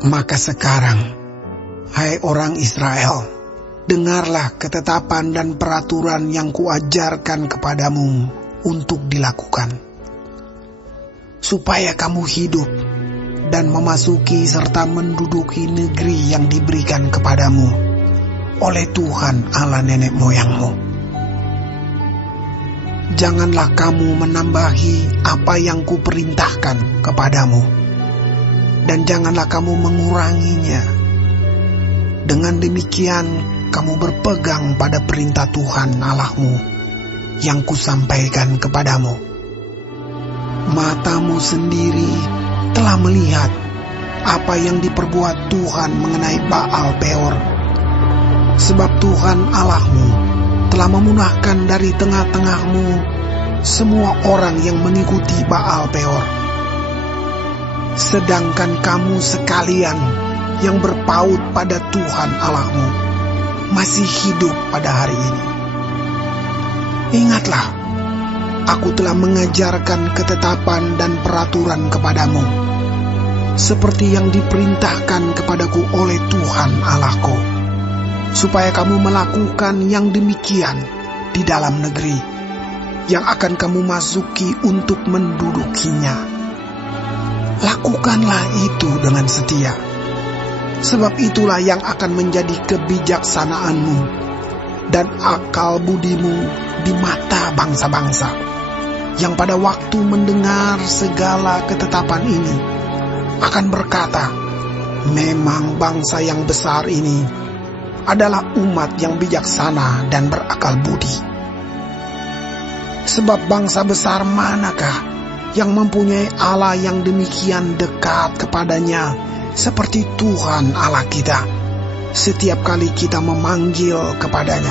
Maka sekarang, hai orang Israel, dengarlah ketetapan dan peraturan yang kuajarkan kepadamu untuk dilakukan, supaya kamu hidup dan memasuki serta menduduki negeri yang diberikan kepadamu oleh Tuhan Allah nenek moyangmu. Janganlah kamu menambahi apa yang kuperintahkan kepadamu, dan janganlah kamu menguranginya. Dengan demikian, kamu berpegang pada perintah Tuhan Allahmu yang kusampaikan kepadamu. Matamu sendiri telah melihat apa yang diperbuat Tuhan mengenai Baal Peor. Sebab Tuhan Allahmu telah memunahkan dari tengah-tengahmu semua orang yang mengikuti Baal Peor. Sedangkan kamu sekalian yang berpaut pada Tuhan Allahmu masih hidup pada hari ini. Ingatlah, aku telah mengajarkan ketetapan dan peraturan kepadamu, seperti yang diperintahkan kepadaku oleh Tuhan Allahku, supaya kamu melakukan yang demikian di dalam negeri yang akan kamu masuki untuk mendudukinya. Lakukanlah itu dengan setia, sebab itulah yang akan menjadi kebijaksanaanmu dan akal budimu di mata bangsa-bangsa, yang pada waktu mendengar segala ketetapan ini akan berkata, memang bangsa yang besar ini adalah umat yang bijaksana dan berakal budi. Sebab bangsa besar manakah yang mempunyai Allah yang demikian dekat kepadanya seperti Tuhan Allah kita setiap kali kita memanggil kepadanya?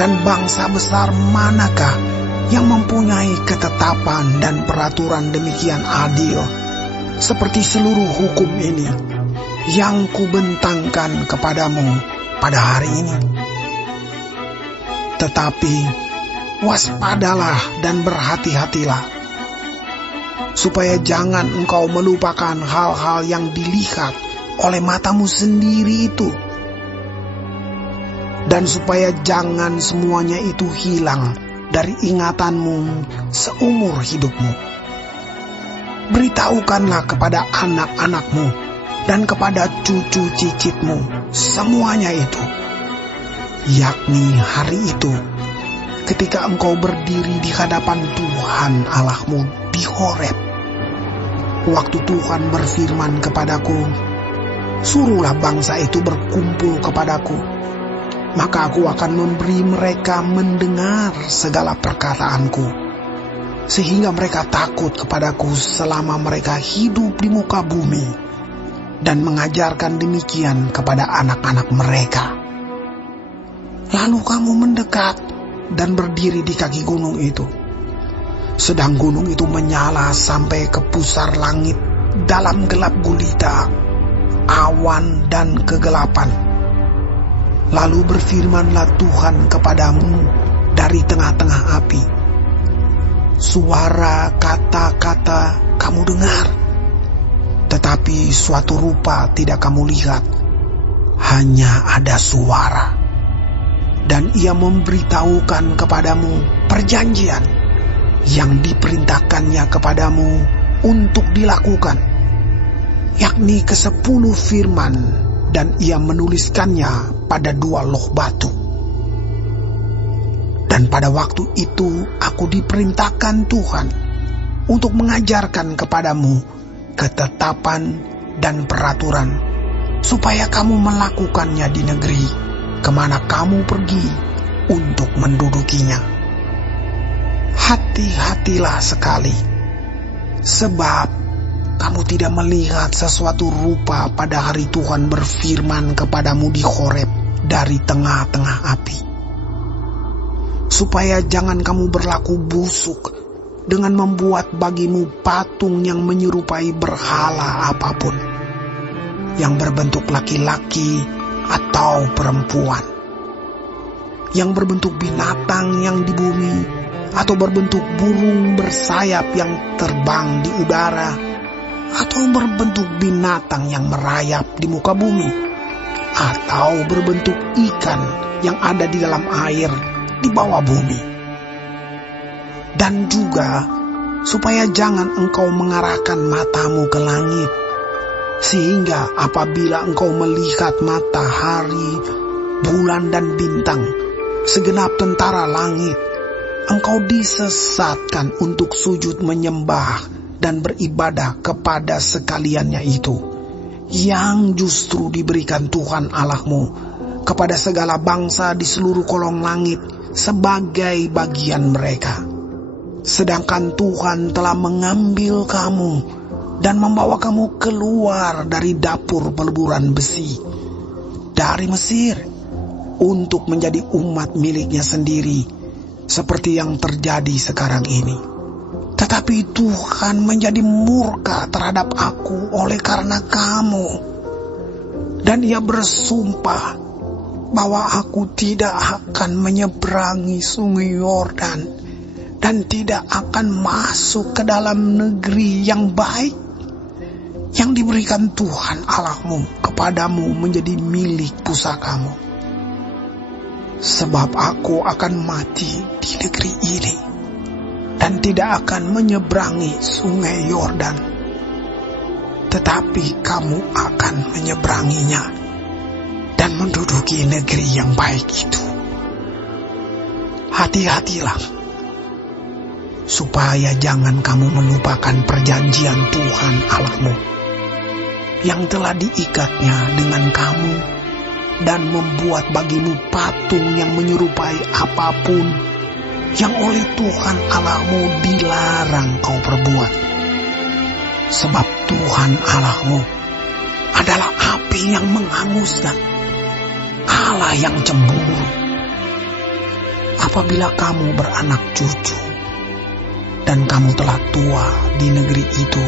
Dan bangsa besar manakah yang mempunyai ketetapan dan peraturan demikian adil seperti seluruh hukum ini yang kubentangkan kepadamu pada hari ini? Tetapi waspadalah dan berhati-hatilah, supaya jangan engkau melupakan hal-hal yang dilihat oleh matamu sendiri itu, dan supaya jangan semuanya itu hilang dari ingatanmu seumur hidupmu. Beritahukanlah kepada anak-anakmu dan kepada cucu cicitmu semuanya itu, yakni hari itu ketika engkau berdiri di hadapan Tuhan Allahmu di Horeb, waktu Tuhan berfirman kepadaku, suruhlah bangsa itu berkumpul kepadaku, maka aku akan memberi mereka mendengar segala perkataanku, sehingga mereka takut kepadaku selama mereka hidup di muka bumi, dan mengajarkan demikian kepada anak-anak mereka. Lalu kamu mendekat dan berdiri di kaki gunung itu, sedang gunung itu menyala sampai ke pusar langit dalam gelap gulita, awan dan kegelapan. Lalu berfirmanlah Tuhan kepadamu dari tengah-tengah api. Suara kata-kata kamu dengar, tetapi suatu rupa tidak kamu lihat, hanya ada suara. Dan ia memberitahukan kepadamu perjanjian yang diperintahkannya kepadamu untuk dilakukan, yakni ke-10 firman, dan ia menuliskannya pada 2 loh batu. Dan pada waktu itu aku diperintahkan Tuhan untuk mengajarkan kepadamu ketetapan dan peraturan, supaya kamu melakukannya di negeri kemana kamu pergi untuk mendudukinya. Hati-hatilah sekali, sebab kamu tidak melihat sesuatu rupa pada hari Tuhan berfirman kepadamu di Horeb dari tengah-tengah api, supaya jangan kamu berlaku busuk dengan membuat bagimu patung yang menyerupai berhala apapun, yang berbentuk laki-laki atau perempuan, yang berbentuk binatang yang di bumi, atau berbentuk burung bersayap yang terbang di udara, atau berbentuk binatang yang merayap di muka bumi, atau berbentuk ikan yang ada di dalam air di bawah bumi. Dan juga supaya jangan engkau mengarahkan matamu ke langit, sehingga apabila engkau melihat matahari, bulan dan bintang, segenap tentara langit, engkau disesatkan untuk sujud menyembah dan beribadah kepada sekaliannya itu, yang justru diberikan Tuhan Allahmu kepada segala bangsa di seluruh kolong langit sebagai bagian mereka. Sedangkan Tuhan telah mengambil kamu dan membawa kamu keluar dari dapur peleburan besi, dari Mesir, untuk menjadi umat miliknya sendiri, seperti yang terjadi sekarang ini. Tetapi Tuhan menjadi murka terhadap aku oleh karena kamu, dan Ia bersumpah bahwa aku tidak akan menyeberangi sungai Yordan dan tidak akan masuk ke dalam negeri yang baik yang diberikan Tuhan Allahmu kepadamu menjadi milik pusakamu. Sebab aku akan mati di negeri ini dan tidak akan menyeberangi sungai Yordan, tetapi kamu akan menyeberanginya dan menduduki negeri yang baik itu. Hati-hatilah, supaya jangan kamu melupakan perjanjian Tuhan Allahmu yang telah diikatnya dengan kamu, dan membuat bagimu patung yang menyerupai apapun yang oleh Tuhan Allahmu dilarang kau perbuat. Sebab Tuhan Allahmu adalah api yang menghanguskan, Allah yang cemburu. Apabila kamu beranak cucu dan kamu telah tua di negeri itu,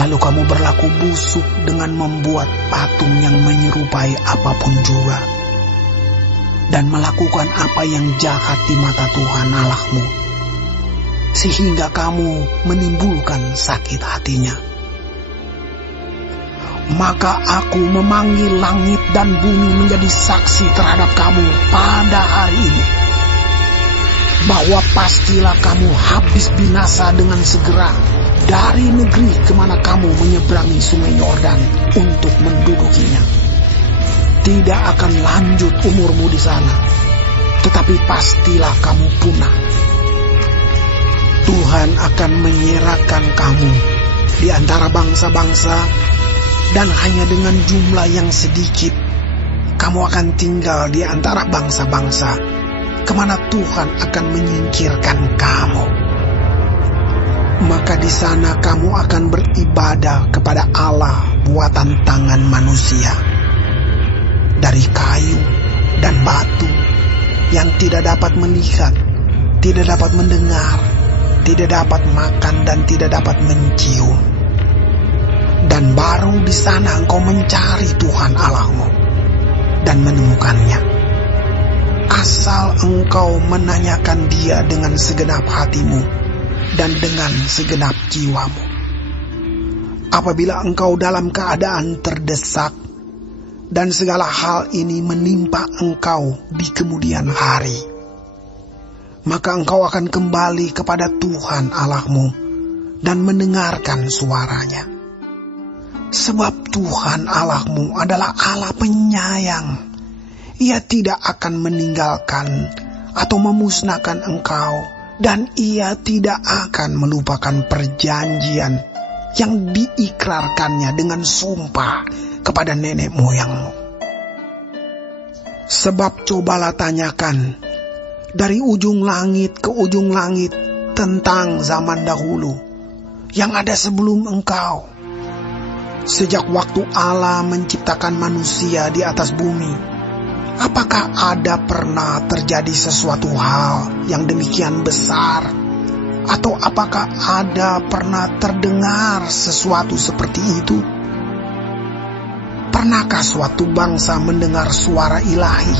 lalu kamu berlaku busuk dengan membuat patung yang menyerupai apapun juga, dan melakukan apa yang jahat di mata Tuhan Allahmu, sehingga kamu menimbulkan sakit hatinya, maka aku memanggil langit dan bumi menjadi saksi terhadap kamu pada hari ini, bahwa pastilah kamu habis binasa dengan segera dari negeri kemana kamu menyeberangi sungai Yordan untuk mendudukinya. Tidak akan lanjut umurmu di sana, tetapi pastilah kamu punah. Tuhan akan menyerahkan kamu di antara bangsa-bangsa, dan hanya dengan jumlah yang sedikit kamu akan tinggal di antara bangsa-bangsa kemana Tuhan akan menyingkirkan kamu. Maka di sana kamu akan beribadah kepada Allah buatan tangan manusia, dari kayu dan batu, yang tidak dapat melihat, tidak dapat mendengar, tidak dapat makan, dan tidak dapat mencium. Dan baru di sana engkau mencari Tuhan Allahmu dan menemukannya, asal engkau menanyakan Dia dengan segenap hatimu dan dengan segenap jiwamu. Apabila engkau dalam keadaan terdesak, dan segala hal ini menimpa engkau di kemudian hari, maka engkau akan kembali kepada Tuhan Allahmu dan mendengarkan suaranya. Sebab Tuhan Allahmu adalah Allah penyayang. Ia tidak akan meninggalkan atau memusnahkan engkau, dan Ia tidak akan melupakan perjanjian yang diikrarkannya dengan sumpah kepada nenek moyangmu. Sebab cobalah tanyakan dari ujung langit ke ujung langit tentang zaman dahulu yang ada sebelum engkau. Sejak waktu Allah menciptakan manusia di atas bumi, apakah ada pernah terjadi sesuatu hal yang demikian besar? Atau apakah ada pernah terdengar sesuatu seperti itu? Pernahkah suatu bangsa mendengar suara ilahi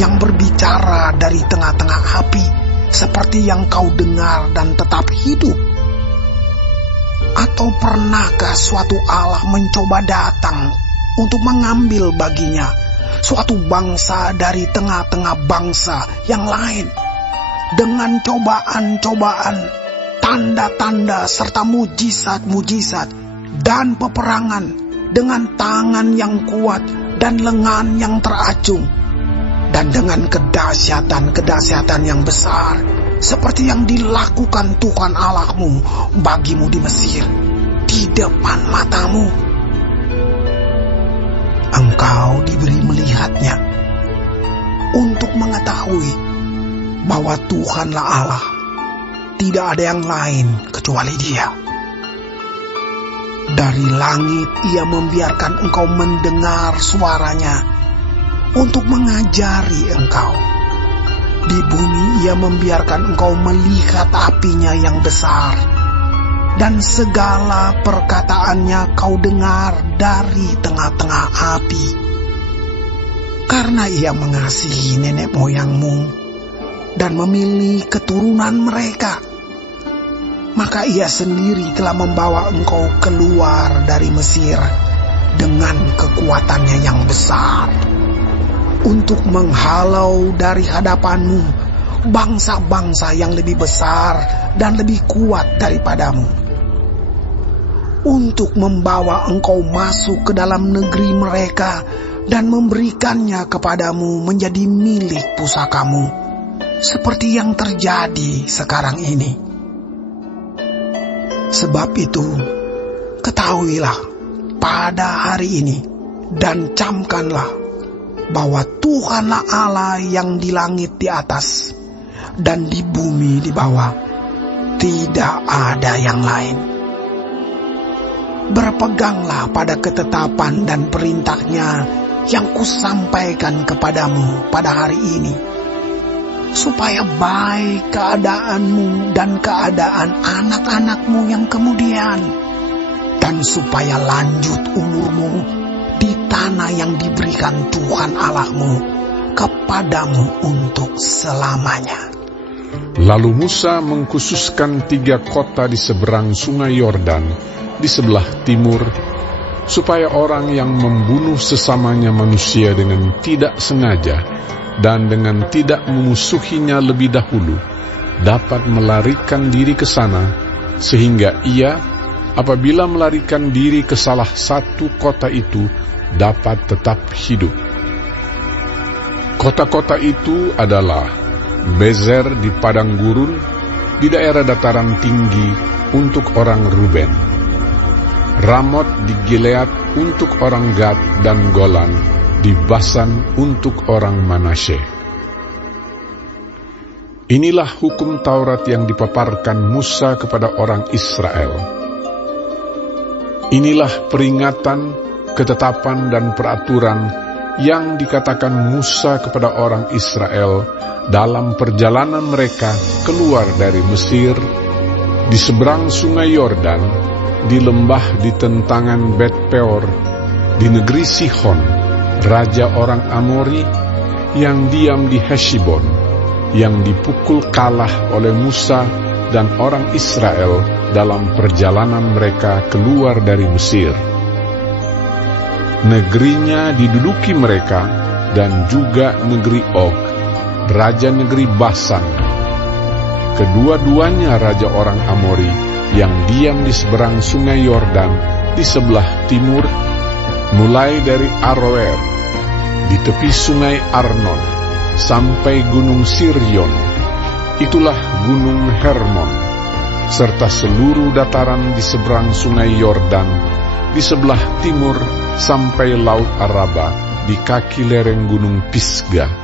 yang berbicara dari tengah-tengah api seperti yang kau dengar dan tetap hidup? Atau pernahkah suatu Allah mencoba datang untuk mengambil baginya suatu bangsa dari tengah-tengah bangsa yang lain dengan cobaan-cobaan, tanda-tanda serta mujizat-mujizat dan peperangan dengan tangan yang kuat dan lengan yang teracung dan dengan kedahsyatan-kedahsyatan yang besar seperti yang dilakukan Tuhan Allahmu bagimu di Mesir, di depan matamu. Engkau diberi melihatnya untuk mengetahui bahwa Tuhanlah Allah, tidak ada yang lain kecuali Dia. Dari langit Ia membiarkan engkau mendengar suaranya untuk mengajari engkau. Di bumi Ia membiarkan engkau melihat apinya yang besar, dan segala perkataannya kau dengar dari tengah-tengah api. Karena Ia mengasihi nenek moyangmu dan memilih keturunan mereka, maka Ia sendiri telah membawa engkau keluar dari Mesir dengan kekuatannya yang besar, untuk menghalau dari hadapanmu bangsa-bangsa yang lebih besar dan lebih kuat daripadamu, untuk membawa engkau masuk ke dalam negeri mereka dan memberikannya kepadamu menjadi milik pusakamu, seperti yang terjadi sekarang ini. Sebab itu, ketahuilah pada hari ini dan camkanlah bahwa Tuhanlah Allah yang di langit di atas dan di bumi di bawah, tidak ada yang lain. Berpeganglah pada ketetapan dan perintahnya yang kusampaikan kepadamu pada hari ini, supaya baik keadaanmu dan keadaan anak-anakmu yang kemudian, dan supaya lanjut umurmu di tanah yang diberikan Tuhan Allahmu kepadamu untuk selamanya. Lalu Musa mengkhususkan 3 kota di seberang sungai Yordan di sebelah timur, supaya orang yang membunuh sesamanya manusia dengan tidak sengaja dan dengan tidak memusuhinya lebih dahulu dapat melarikan diri ke sana, sehingga ia apabila melarikan diri ke salah satu kota itu dapat tetap hidup. Kota-kota itu adalah Bezer di padang gurun di daerah dataran tinggi untuk orang Ruben, Ramot di Gilead untuk orang Gad, dan Golan di Basan untuk orang Manasye. Inilah hukum Taurat yang dipaparkan Musa kepada orang Israel. Inilah peringatan, ketetapan dan peraturan yang dikatakan Musa kepada orang Israel dalam perjalanan mereka keluar dari Mesir, di seberang sungai Yordan, di lembah di tentangan Bet Peor, di negeri Sihon, raja orang Amori, yang diam di Heshbon, yang dipukul kalah oleh Musa dan orang Israel dalam perjalanan mereka keluar dari Mesir. Negerinya diduduki mereka, dan juga negeri Og, raja negeri Basan. Kedua-duanya raja orang Amori yang diam di seberang sungai Yordan di sebelah timur, mulai dari Aroer di tepi sungai Arnon sampai gunung Sirion, itulah gunung Hermon, serta seluruh dataran di seberang sungai Yordan di sebelah timur sampai Laut Araba di kaki lereng gunung Pisgah.